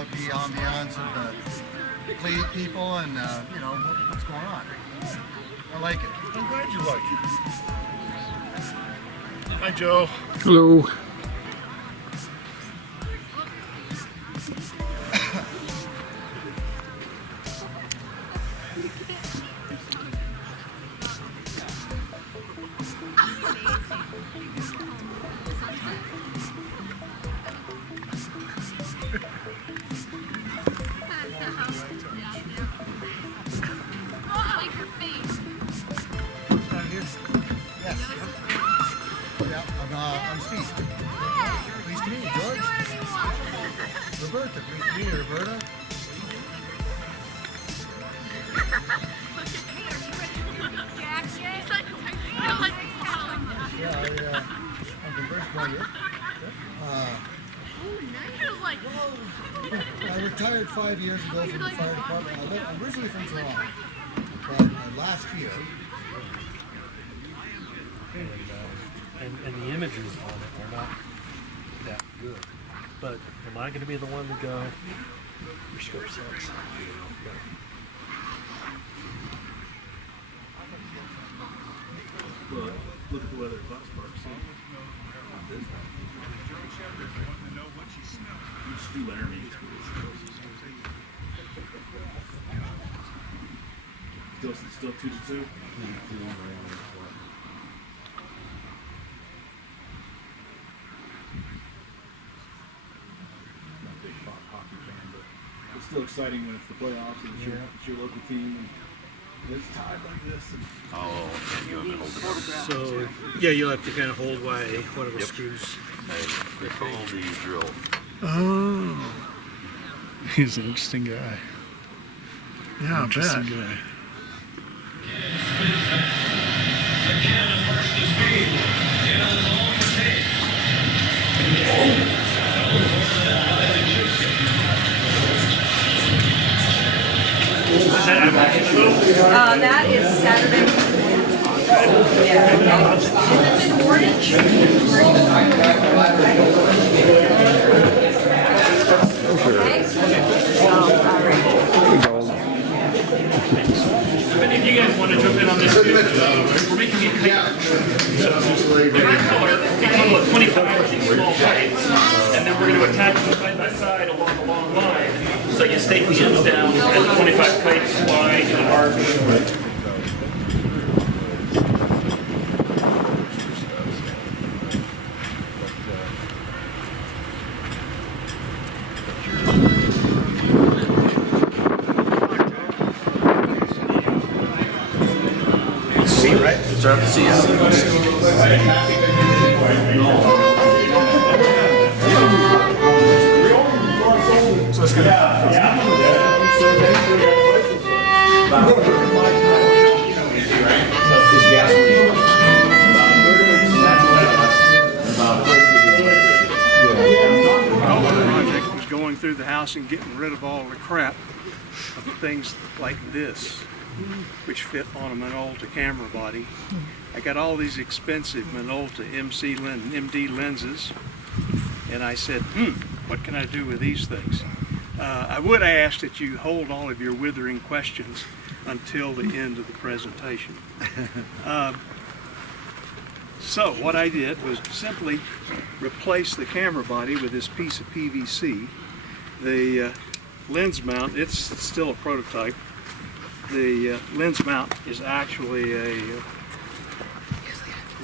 about the ambiance of the Cleve people and you know what's going on. I like it. I'm glad you like it. Hi, Joe. Hello. I'm Steve. Pleased to meet you, George. Roberta, pleased to meet you, Roberta. I'm conversed by you. I retired 5 years ago from the fire department. I'm originally from Toronto, but last year. And the images on it are not that good. But am I going to be the one to go? Your score sucks. Well, look at the weather at Fox Park. You just do Laramie. Still 2-2. It's still exciting when it's the playoffs and it's your local team and it's tied like this. And Oh, and you have to hold it up. So, yeah, you'll have to kind of hold while one of the screws. They call the drill. Oh. He's an interesting guy. Yeah, Interesting guy. That is Saturday. Yeah. Is it in orange? If you guys want to jump in on this, we're making a kite. So, every color, we total of 25 small kites, and then we're going to attach them side by side along a long line. So you stake the ends down, and the 25 kites fly in an arc. Start to see it. So it's gonna. Project was going through the house and getting rid of all the crap of things like this, which fit on a Minolta camera body. I got all these expensive Minolta MD lenses, and I said, what can I do with these things? I would ask that you hold all of your withering questions until the end of the presentation. So what I did was simply replace the camera body with this piece of PVC. The lens mount, it's still a prototype. The lens mount is actually a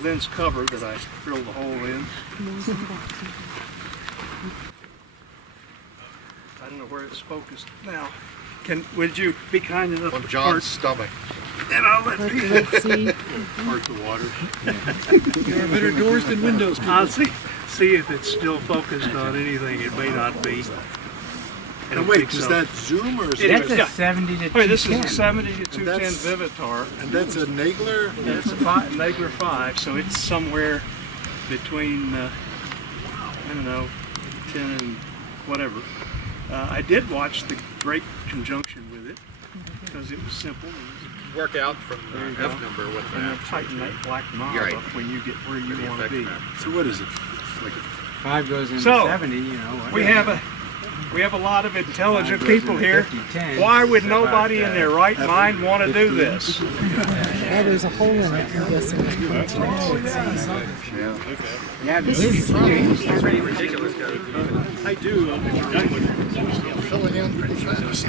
lens cover that I drilled a hole in. I don't know where it's focused now. Would you be kind enough On to John's stomach. and I'll let Let's see. part the water. There are better doors than windows. I'll see if it's still focused on anything. It may not be. I don't Wait, think does so. that zoom or is It it? is, That's a yeah. 70 to 210. Wait, this is a 70 to 210 that's- Vivitar. And that's a Nagler? And it's a Nagler 5, so it's somewhere between, I don't know, 10 and whatever. I did watch the Great Conjunction with it because it was simple. Work out from There you the go. F number what the And then app tighten that black knob You're right. up when you get where you want to be. So what is it? Like 5 goes into So, 70, you know. We have a We have a lot of intelligent people here. Why would nobody in their right mind want to do this? Oh, there's a hole in it, I'm guessing. Yeah, this is Pretty ridiculous. I do. Filling in pretty fast.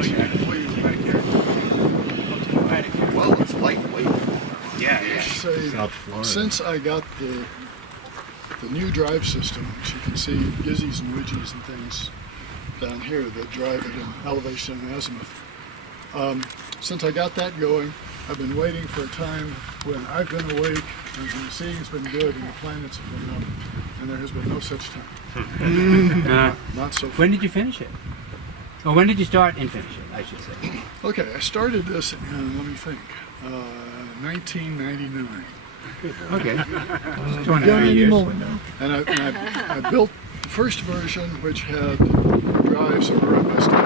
Well, it's lightweight. Yeah. Say, since I got the new drive system, which you can see gizzies and widgies and things down here that drive it in elevation and azimuth. Since I got that going, I've been waiting for a time when I've been awake and the seeing's been good and the planets have been up, and there has been no such time. Not so far. When did you finish it? Or when did you start and finish it, I should say? Okay, I started this in, let me think, 1999. Okay. Yeah, anymore. And I built the first version, which had drives that were run by step.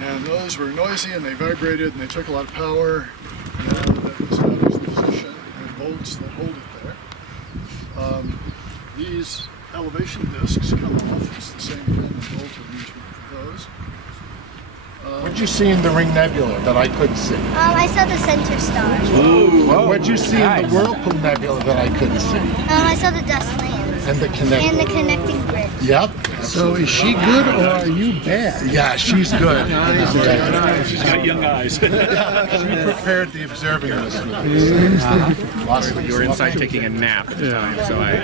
And those were noisy and they vibrated and they took a lot of power. And that was not as position and bolts that hold it there. These elevation discs come off. It's the same pin and bolt arrangement for those. What'd you see in the Ring Nebula that I couldn't see? I saw the center stars. What'd you see in the Whirlpool Nebula that I couldn't see? I saw the dust lands And the connect. and the connecting grid. Yep. So is she good or are you bad? Yeah, she's good. She's got young eyes. She prepared the observing list. You were inside taking a nap at the time, so I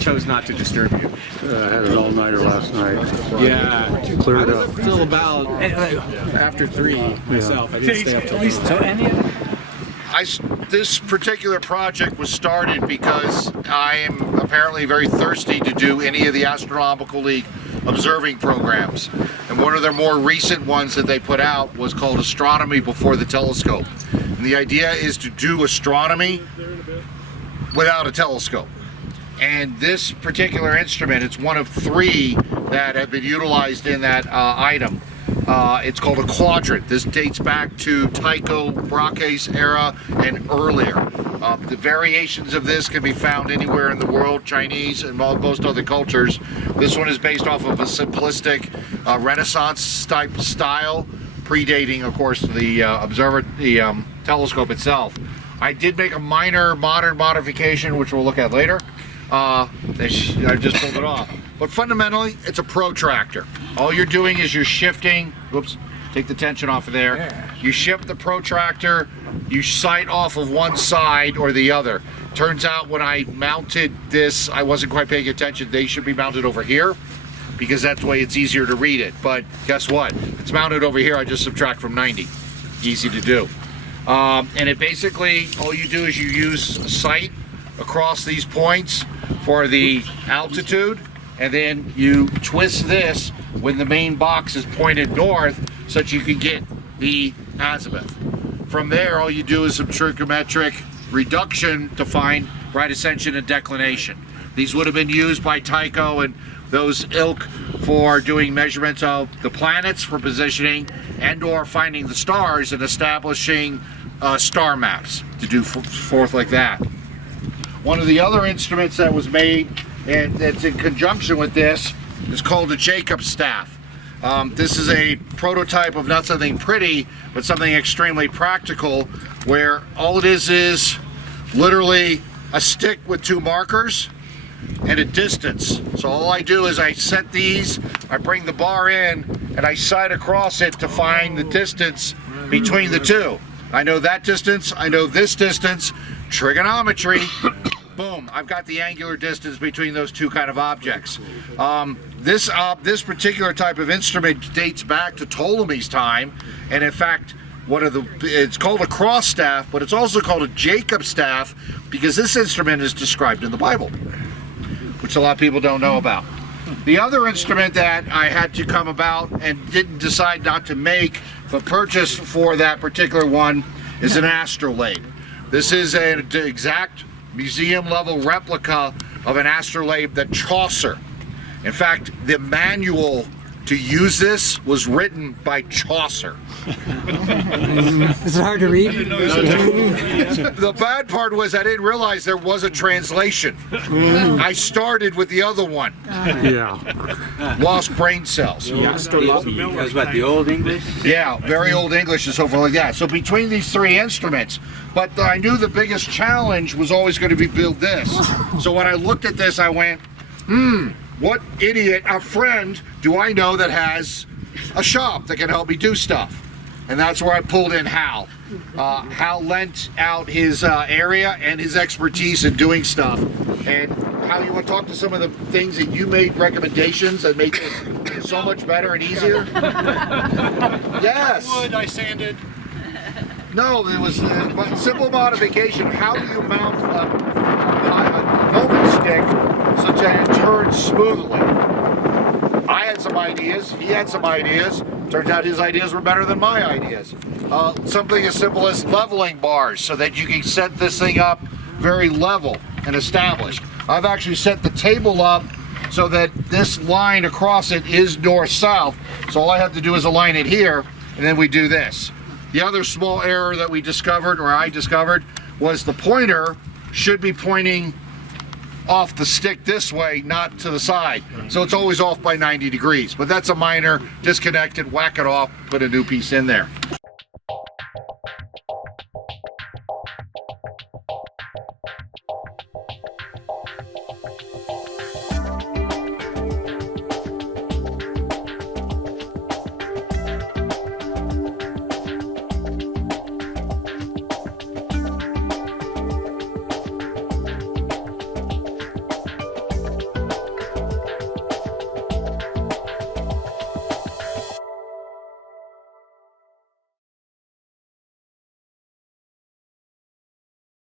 chose not to disturb you. I had an all-nighter last night. Yeah, Cleared I was up. up till about after 3 myself. I didn't stay up till 4. This particular project was started because I am apparently very thirsty to do any of the Astronomical League observing programs. And one of their more recent ones that they put out was called Astronomy Before the Telescope. And the idea is to do astronomy without a telescope. And this particular instrument, it's one of 3 that have been utilized in that item. It's called a quadrant. This dates back to Tycho Brahe's era and earlier. The variations of this can be found anywhere in the world, Chinese and most other cultures. This one is based off of a simplistic Renaissance type style, predating, of course, the telescope itself. I did make a minor modern modification, which we'll look at later. I just pulled it off. But fundamentally, it's a protractor. All you're doing is you're shifting, whoops, take the tension off of there. You shift the protractor, you sight off of one side or the other. Turns out when I mounted this, I wasn't quite paying attention. They should be mounted over here because that's the way it's easier to read it. But guess what? If it's mounted over here, I just subtract from 90. Easy to do. And it basically, all you do is you use sight across these points for the altitude, and then you twist this when the main box is pointed north so that you can get the azimuth. From there, all you do is some trigonometric reduction to find right ascension and declination. These would have been used by Tycho and those ilk for doing measurements of the planets for positioning and or finding the stars and establishing star maps to do forth like that. One of the other instruments that was made and that's in conjunction with this is called a Jacob staff. This is a prototype of not something pretty, but something extremely practical, where all it is literally a stick with 2 markers and a distance. So all I do is I set these, I bring the bar in, and I sight across it to find the distance between the 2. I know that distance, I know this distance, trigonometry, boom, I've got the angular distance between those 2 kind of objects. This particular type of instrument dates back to Ptolemy's time, and in fact, it's called a cross staff, but it's also called a Jacob staff because this instrument is described in the Bible, which a lot of people don't know about. The other instrument that I had to come about and didn't decide not to make, but purchase for that particular one, is an astrolabe. This is an exact museum level replica of an astrolabe that Chaucer. In fact, the manual to use this was written by Chaucer. Is it hard to read? The bad part was I didn't realize there was a translation. I started with the other one. Yeah. Lost brain cells. That's what, the Old English? Yeah, very old English and so forth like that. So between these three instruments, but I knew the biggest challenge was always going to be build this. So when I looked at this, I went, what idiot, a friend do I know that has a shop that can help me do stuff? And that's where I pulled in Hal. Hal lent out his area and his expertise in doing stuff. And Hal, you want to talk to some of the things that you made recommendations that made this so much better and easier? Yes. Wood I sanded. No, it was a simple modification. How do you mount a moment stick so that it turns smoothly? I had some ideas. He had some ideas. Turns out his ideas were better than my ideas. Something as simple as leveling bars so that you can set this thing up very level and established. I've actually set the table up so that this line across it is north-south. So all I have to do is align it here, and then we do this. The other small error that we discovered, or I discovered, was the pointer should be pointing off the stick this way, not to the side. So it's always off by 90 degrees. But that's a minor, disconnected, whack it off, put a new piece in there.